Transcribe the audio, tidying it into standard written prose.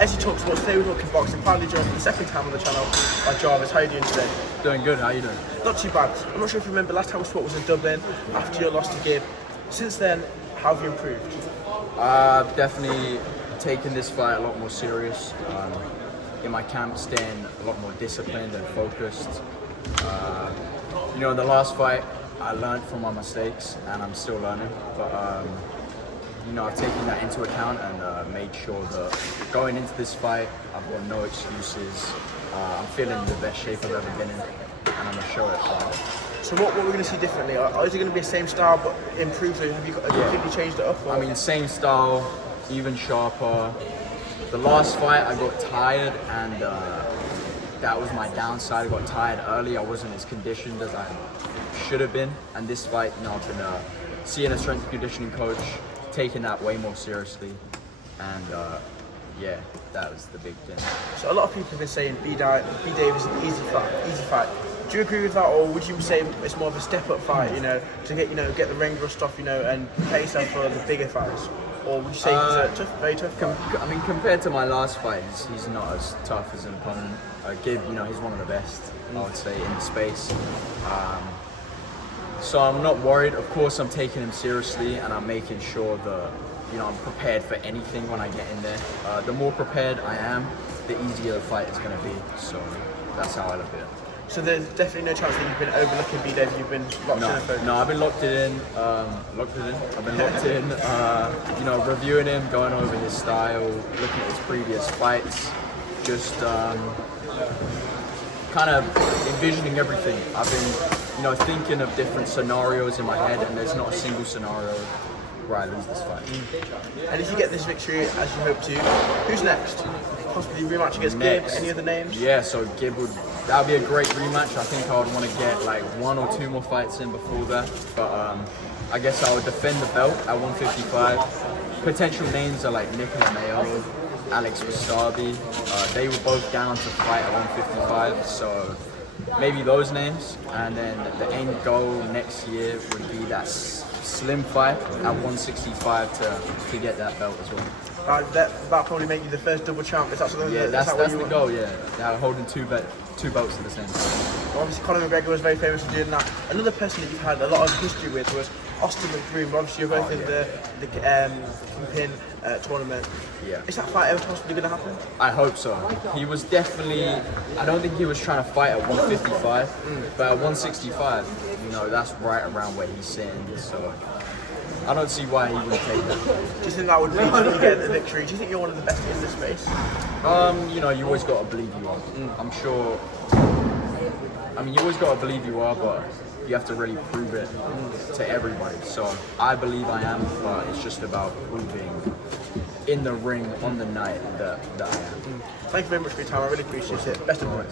As you talked about today, we're talking boxing. Finally joined for the second time on the channel by Jarvis. How are you doing today? Doing good, how are you doing? Not too bad. I'm not sure if you remember, last time we spoke was in Dublin after your loss to Gabe. Since then, how have you improved? I've definitely taken this fight a lot more serious. In my camp, staying a lot more disciplined and focused. In the last fight, I learned from my mistakes and I'm still learning. But I've taken that into account and made sure that going into this fight, I've got no excuses. I'm feeling the best shape I've ever been in, and I'm gonna show it. So what we're going to see differently? Is it going to be the same style but improved? Have you completely changed it up? Or? I mean, same style, even sharper. The last fight, I got tired, and that was my downside. I got tired early. I wasn't as conditioned as I should have been. And this fight, I've been seeing a strength and conditioning coach, taking that way more seriously, and that was the big thing. So a lot of people have been saying Bdave is an easy fight. Do you agree with that, or would you say it's more of a step-up fight? To get the ring rust off, and prepare yourself for the bigger fights? Or would you say he's a very tough fight? Compared to my last fight, he's not as tough as an opponent. Gib, he's one of the best, I would say, in the space. So I'm not worried. Of course, I'm taking him seriously, and I'm making sure that I'm prepared for anything when I get in there. The more prepared I am, the easier the fight is going to be. So that's how I look at it. So there's definitely no chance that you've been overlooking Bdave. You've been locked in. No, I've been locked in. I've been locked in. Reviewing him, going over his style, looking at his previous fights, just kind of envisioning everything. I've been, thinking of different scenarios in my head, and there's not a single scenario where I lose this fight. And if you get this victory as you hope to, who's next? Possibly rematch against Gabe? Any other names? Yeah, so that would be a great rematch. I think I would want to get like 1 or 2 more fights in before that. But I guess I would defend the belt at 155. Potential names are like Nicola Mayo, Alex Wasabi. They were both down to fight at 155, so maybe those names. And then the end goal next year would be that slim fight at 165 to get that belt as well. That'll probably make you the first double champ. Is that something? Yeah, that's the goal. Yeah, holding two belts at the same time. Well, obviously, Conor McGregor was very famous for doing that. Another person that you've had a lot of history with was Austin McBroom. Obviously, you're both in the Kingpin tournament. Yeah. Is that fight ever possibly going to happen? I hope so. He was definitely. I don't think he was trying to fight at 155, but at 165, that's right around where he's sitting. So I don't see why he wouldn't take that. Do you think that would be when you get the victory? Do you think you're one of the best in this space? You always got to believe you are. I'm sure. You always got to believe you are, but you have to really prove it to everybody. So I believe I am, but it's just about proving in the ring on the night that I am. Thank you very much for your time. I really appreciate it. Best of luck.